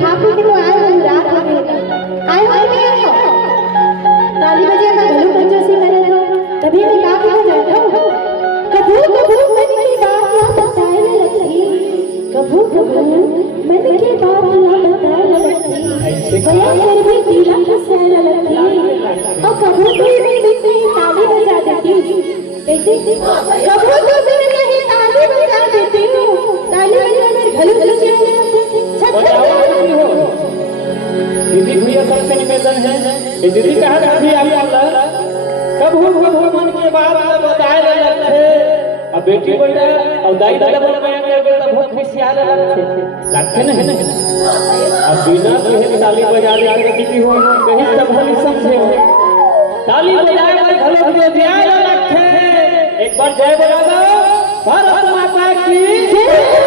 खा पी के तो आए हो, रात हो गई, आए हो नहीं आए हो? ताली बजे का घलू कंजूसी करे हो, तभी मैं का हो जाता हूँ। कभू कभू मन की बात ना बताए लगी, कभू कभू मन की बात ना बताए लगी, भैया कर भी दिला हंसने लगी, और कभू तो नहीं ताली बजा देती हूँ, कैसे कभू तो नहीं ताली बजा देती हूँ, ताली बजा कर घलू कंजूसी दीदी भैया सबसे निवेदन है कि दीदी कहा अभी आप कब हो मन के बाद बताए लगते अब बेटी बोल और दाई दादा बोल तो बहुत खुशियां लगते ना अब बिना कहे ताली बजा दे दीदी हो कहीं सब भली समझे ताली बजाए घरों के दिया लगते एक बार जय बोला दो भारत माता की